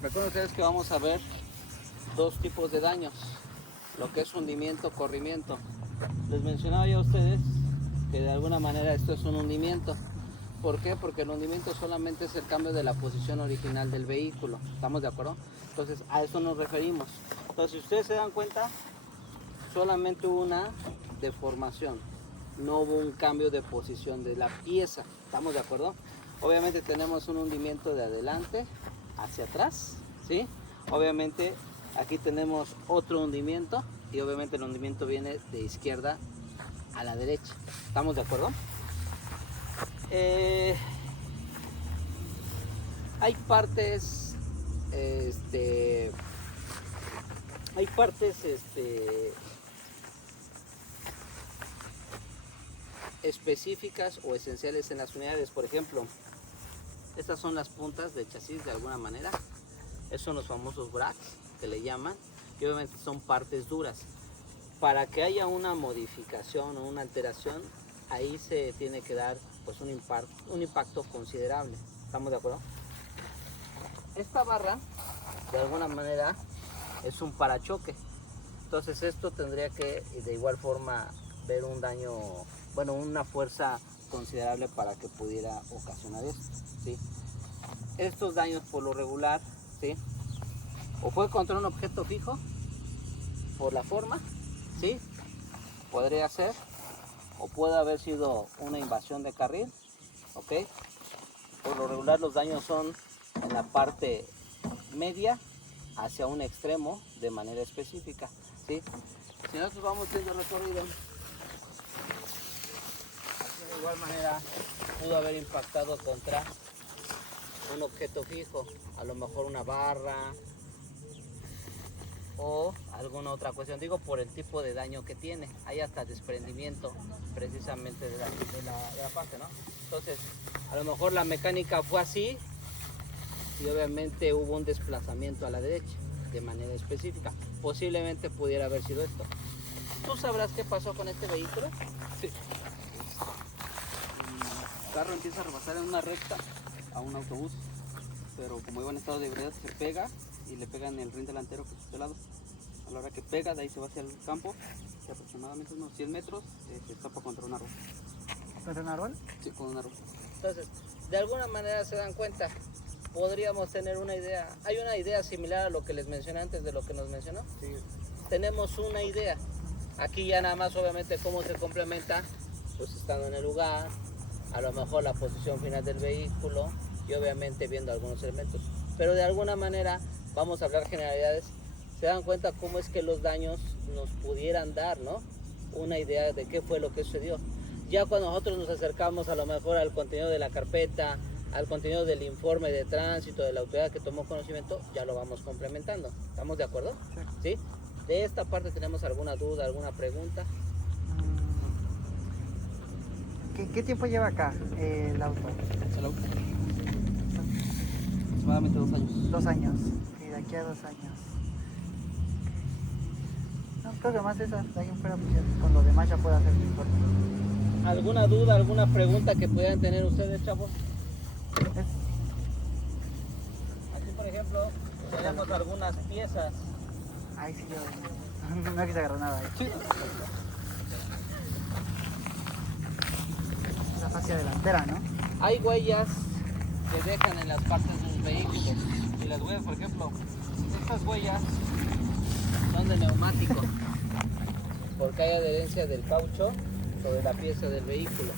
Recuerden ustedes que vamos a ver dos tipos de daños, lo que es hundimiento, corrimiento. Les mencionaba yo a ustedes que de alguna manera esto es un hundimiento. ¿Por qué? Porque el hundimiento solamente es el cambio de la posición original del vehículo. ¿Estamos de acuerdo? Entonces a eso nos referimos. Entonces si ustedes se dan cuenta, solamente hubo una deformación, no hubo un cambio de posición de la pieza. ¿Estamos de acuerdo? Obviamente tenemos un hundimiento de adelante hacia atrás, ¿sí? Obviamente aquí tenemos otro hundimiento y obviamente el hundimiento viene de izquierda a la derecha. ¿Estamos de acuerdo? Hay partes, hay partes, específicas o esenciales en las unidades. Por ejemplo, estas son las puntas del chasis de alguna manera. Estos son los famosos bracks que le llaman y obviamente son partes duras. Para que haya una modificación o una alteración, ahí se tiene que dar pues un impacto considerable. ¿Estamos de acuerdo? Esta barra de alguna manera es un parachoque. Entonces esto tendría que de igual forma ver un daño, bueno, una fuerza considerable para que pudiera ocasionar esto, ¿sí? Estos daños por lo regular, ¿sí? O fue contra un objeto fijo, por la forma, ¿sí? Podría ser, o puede haber sido una invasión de carril, ¿ok? Por lo regular los daños son en la parte media hacia un extremo de manera específica, ¿sí? Si nosotros vamos viendo el recorrido, de igual manera pudo haber impactado contra un objeto fijo, a lo mejor una barra o alguna otra cuestión, digo por el tipo de daño que tiene, hay hasta desprendimiento precisamente de la parte, ¿no? Entonces, a lo mejor la mecánica fue así y obviamente hubo un desplazamiento a la derecha de manera específica, posiblemente pudiera haber sido esto. ¿Tú sabrás qué pasó con este vehículo? Sí. El carro empieza a rebasar en una recta a un autobús, pero como iba en estado de ebriedad se pega y le pega en el rin delantero que es este lado. A la hora que pega, de ahí se va hacia el campo, y aproximadamente unos 100 metros se escapa contra una roca. ¿Contra un árbol? Sí, con una roca. Entonces, de alguna manera se dan cuenta, podríamos tener una idea, hay una idea similar a lo que les mencioné antes de lo que nos mencionó. Sí. Tenemos una idea, aquí ya nada más obviamente cómo se complementa, pues estando en el lugar, a lo mejor la posición final del vehículo y obviamente viendo algunos elementos, pero de alguna manera vamos a hablar generalidades. Se dan cuenta cómo es que los daños nos pudieran dar, ¿no? Una idea de qué fue lo que sucedió. Ya cuando nosotros nos acercamos a lo mejor al contenido de la carpeta, al contenido del informe de tránsito de la autoridad que tomó conocimiento, ya lo vamos complementando. ¿Estamos de acuerdo? Sí. ¿Sí? De esta parte tenemos alguna duda, alguna pregunta. ¿Qué tiempo lleva acá el auto? El auto. Aproximadamente 2 años. 2 años. Y de aquí a 2 años. No, creo que más esas, de ahí en fuera, pues ya, con lo demás ya puedo hacer mi informe. ¿Alguna duda, alguna pregunta que pudieran tener ustedes, chavos? Aquí, por ejemplo, tenemos algunas piezas. Ahí sí yo no quise agarrar nada ahí. Sí. La fascia delantera, ¿no? Hay huellas que dejan en las partes de los vehículos. Y las huellas, por ejemplo, estas huellas son de neumático, porque hay adherencia del caucho sobre la pieza del vehículo.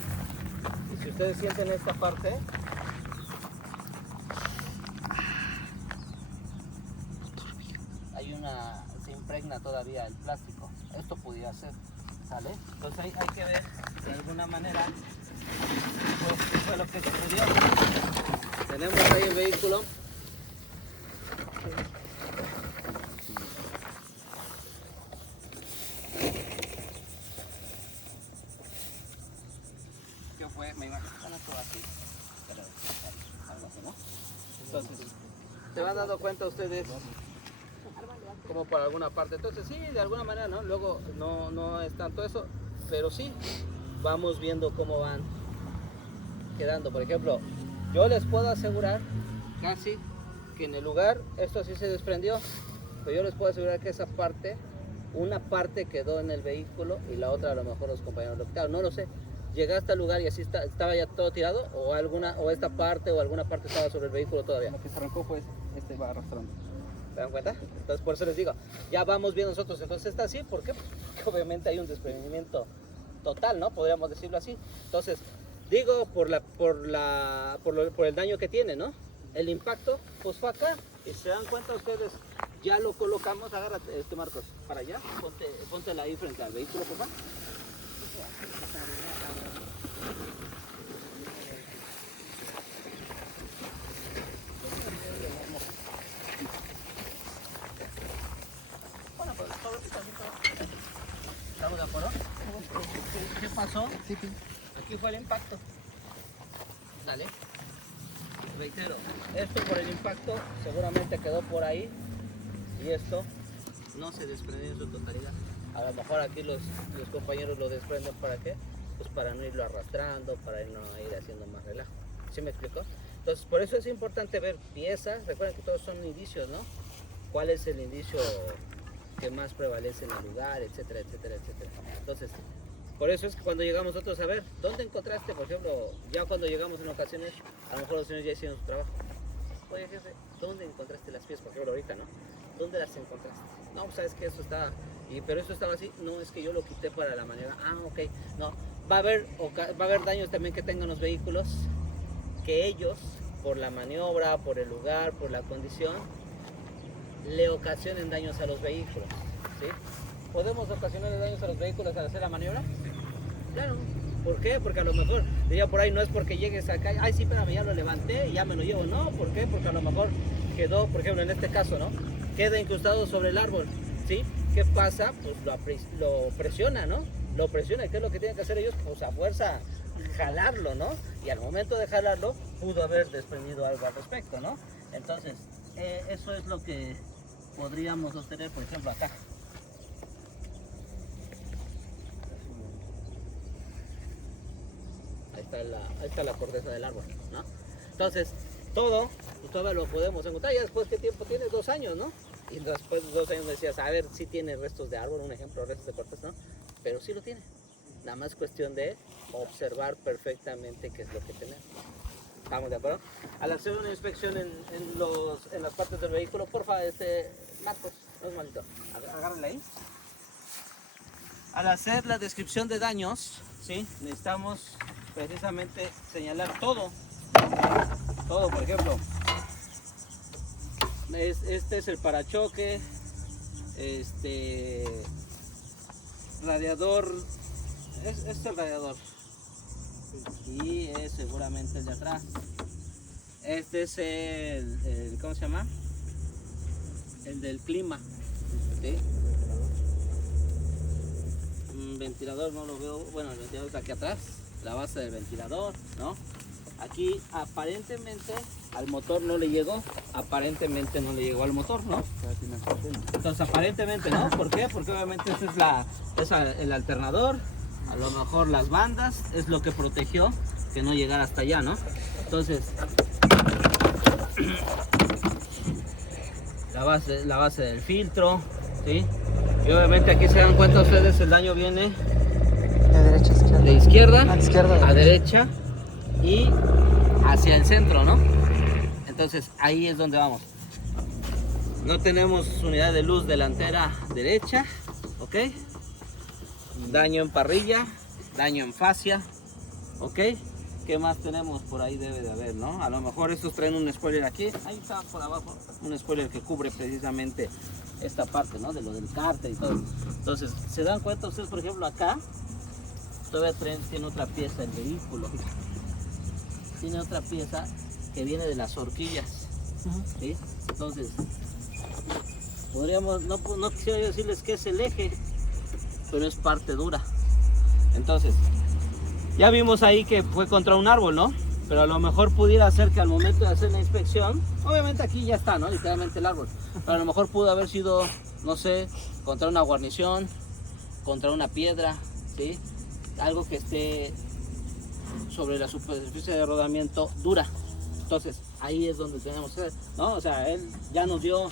Y si ustedes sienten esta parte, se impregna todavía el plástico. Esto pudiera ser, ¿sale? Entonces hay que ver de alguna manera pues, qué fue lo que sucedió. Tenemos ahí el vehículo. ¿Qué fue? Me imagino todo así. Pero, algo así, ¿no? Entonces, ¿se van dando cuenta ustedes como por alguna parte? Entonces sí, de alguna manera, ¿no? Luego no es tanto eso, pero sí vamos viendo cómo van quedando. Por ejemplo, yo les puedo asegurar casi que en el lugar esto sí se desprendió, pero yo les puedo asegurar que esa parte, una parte quedó en el vehículo y la otra a lo mejor los compañeros lo quitaron, no lo sé. Llegaste al lugar y así estaba ya todo tirado, o esta parte o alguna parte estaba sobre el vehículo todavía. Lo que se arrancó pues va arrastrando. ¿Se dan cuenta? Entonces por eso les digo, ya vamos bien nosotros. Entonces está así, ¿por qué? Porque obviamente hay un desprendimiento total, ¿no? Podríamos decirlo así. Entonces, digo por el daño que tiene, ¿no? El impacto, pues fue acá. Y se dan cuenta ustedes, ya lo colocamos, agárrate, Marcos, para allá, póntela ahí frente al vehículo, por favor. ¿Estamos de acuerdo? ¿Qué pasó? Sí, Aquí fue el impacto. ¿Sale? Reitero, esto por el impacto seguramente quedó por ahí y esto no se desprendió en su totalidad. A lo mejor aquí los compañeros lo desprenden ¿para qué? Pues para no irlo arrastrando, para no ir haciendo más relajo. ¿Sí me explico? Entonces por eso es importante ver piezas. Recuerden que todos son indicios, ¿no? ¿Cuál es el indicio que más prevalece en el lugar, etcétera, etcétera, etcétera? Entonces, por eso es que cuando llegamos nosotros a ver, ¿dónde encontraste? Por ejemplo, ya cuando llegamos en ocasiones, a lo mejor los señores ya hicieron su trabajo. Oye, jefe, ¿dónde encontraste las piezas? Por ejemplo, ahorita, ¿no? ¿Dónde las encontraste? No, pues sabes que eso estaba, pero eso estaba así. No, es que yo lo quité para la maniobra. Ah, ok. No, va a haber daños también que tengan los vehículos, que ellos, por la maniobra, por el lugar, por la condición, le ocasionen daños a los vehículos, ¿sí? ¿Podemos ocasionar daños a los vehículos al hacer la maniobra? Claro. ¿Por qué? Porque a lo mejor, diría por ahí, no es porque llegues acá, ay sí, espérame, ya lo levanté y ya me lo llevo. No, ¿por qué? Porque a lo mejor quedó, por ejemplo, en este caso, ¿no? Queda incrustado sobre el árbol, ¿sí? ¿Qué pasa? Pues lo presiona, ¿no? Lo presiona. ¿Qué es lo que tienen que hacer ellos? Pues a fuerza jalarlo, ¿no? Y al momento de jalarlo, pudo haber desprendido algo al respecto, ¿no? Entonces, eso es lo que podríamos obtener, por ejemplo, acá. Ahí está la corteza del árbol, ¿no? Entonces, todo, pues todavía lo podemos encontrar. Ya después, ¿qué tiempo tiene? 2 años, ¿no? Y después de 2 años me decías, a ver, si tiene restos de árbol, un ejemplo, restos de corteza, ¿no? Pero sí lo tiene. Nada más cuestión de observar perfectamente qué es lo que tenemos. ¿Estamos de acuerdo? Al hacer una inspección en las partes del vehículo, porfa, Marcos, no es malito, agárrala ahí. Al hacer la descripción de daños, ¿sí? Necesitamos precisamente señalar todo. Todo, por ejemplo, este es el parachoque, radiador, este es el radiador y es seguramente el de atrás. Este es el ¿cómo se llama? El del clima, ¿sí? Ventilador no lo veo, bueno, el ventilador está aquí atrás, la base del ventilador, ¿no? Aquí aparentemente al motor no le llegó, aparentemente no le llegó al motor, ¿no? Entonces aparentemente no, ¿por qué? Porque obviamente ese es el alternador, a lo mejor las bandas, es lo que protegió que no llegara hasta allá, ¿no? Entonces, la base del filtro, ¿sí? Y obviamente aquí se dan cuenta ustedes, el daño viene de derecha a izquierda. De izquierda a derecha y hacia el centro, ¿no? Entonces ahí es donde vamos. No tenemos unidad de luz delantera derecha, ¿ok? Daño en parrilla, daño en fascia, ¿ok? ¿Qué más tenemos? Por ahí debe de haber, ¿no? A lo mejor estos traen un spoiler aquí, ahí está por abajo, un spoiler que cubre precisamente esta parte, ¿no? De lo del cárter y todo. Entonces, ¿se dan cuenta ustedes, por ejemplo, acá? Todavía tiene otra pieza el vehículo. Tiene otra pieza que viene de las horquillas, ¿sí? Entonces, podríamos, no quisiera decirles que es el eje, pero es parte dura. Entonces, ya vimos ahí que fue contra un árbol, ¿no? Pero a lo mejor pudiera ser que al momento de hacer la inspección, obviamente aquí ya está, ¿no? Literalmente el árbol. Pero a lo mejor pudo haber sido, no sé, contra una guarnición, contra una piedra, ¿sí? Algo que esté sobre la superficie de rodamiento dura. Entonces, ahí es donde tenemos, ¿no? O sea, él ya nos dio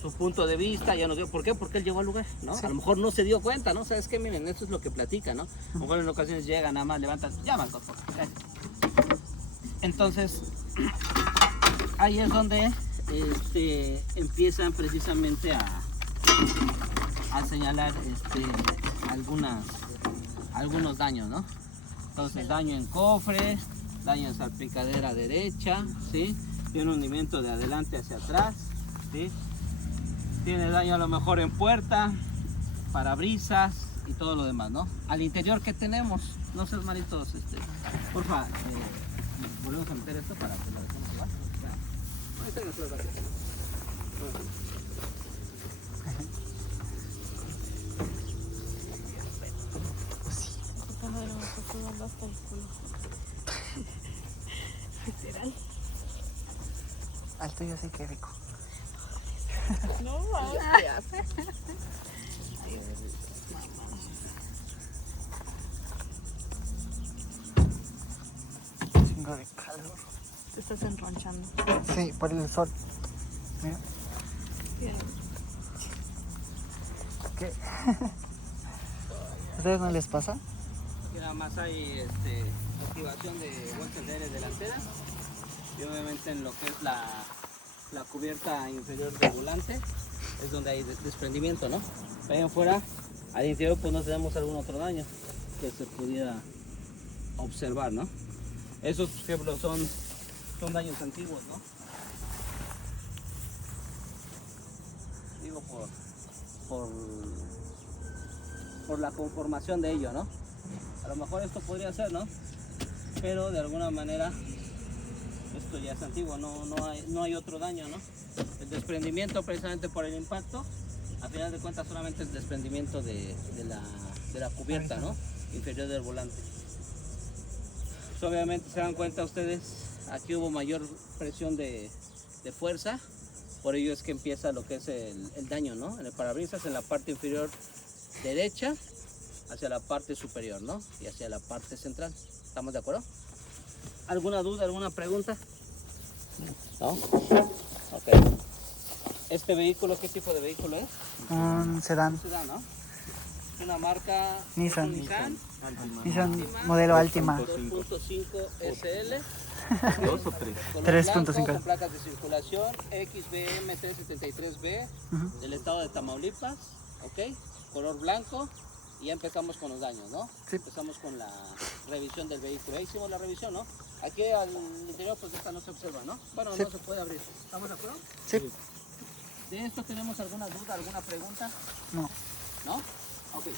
su punto de vista, ya nos dio, ¿por qué? Porque él llegó al lugar, ¿no? Sí. A lo mejor no se dio cuenta, ¿no? ¿Sabes qué? Miren, esto es lo que platica, ¿no? A lo mejor en ocasiones llega, nada más levantan, llaman, por favor. Entonces, ahí es donde empiezan precisamente a señalar algunos daños, ¿no? Entonces, daño en cofre, daño en salpicadera derecha, ¿sí? Tiene un hundimiento de adelante hacia atrás, ¿sí? Tiene daño a lo mejor en puerta, parabrisas y todo lo demás, ¿no? Al interior, ¿qué tenemos? No seas malitos, porfa, volvemos a meter esto para que lo dejemos igual. Ahorita nos lo gracias. Madre, me está sudando hasta el culo. Literal. Al tuyo sí que rico. No mames, ¿qué hace? Chingo de calor. Te estás enronchando. Sí, por el sol. Mira, Bien. ¿qué? ¿A ustedes no les pasa? Aquí nada más hay activación de bolsas de aire delanteras y obviamente en lo que es la cubierta inferior del volante es donde hay desprendimiento, ¿no? Ahí afuera, al interior pues no tenemos algún otro daño que se pudiera observar, ¿no? Esos, por ejemplo, son daños antiguos, ¿no? Digo por la conformación de ello, ¿no? A lo mejor esto podría ser, ¿no? Pero de alguna manera esto ya es antiguo, no hay otro daño, ¿no? El desprendimiento precisamente por el impacto, a final de cuentas solamente es desprendimiento de la cubierta, ¿no? Inferior del volante. Pues obviamente se dan cuenta ustedes, aquí hubo mayor presión de fuerza, por ello es que empieza lo que es el daño, ¿no? En el parabrisas, en la parte inferior derecha, hacia la parte superior, ¿no? Y hacia la parte central. ¿Estamos de acuerdo? ¿Alguna duda, alguna pregunta? ¿No? Ok. ¿Este vehículo, qué tipo de vehículo es? Un sedán. Un sedán, ¿no? Una marca Nissan. Nissan Nissan modelo Altima. 2.5 SL. ¿2 o 3? Color 3.5. blanco, con placas de circulación XBM 373B Ujú. del estado de Tamaulipas, ¿ok? Color blanco. Y ya empezamos con los daños, ¿no? Sí. Empezamos con la revisión del vehículo. Ahí hicimos la revisión, ¿no? Aquí al interior pues esta no se observa, ¿no? Bueno, Sí. no se puede abrir. ¿Estamos de acuerdo? Sí. ¿De esto tenemos alguna duda, alguna pregunta? No. ¿No? Ok.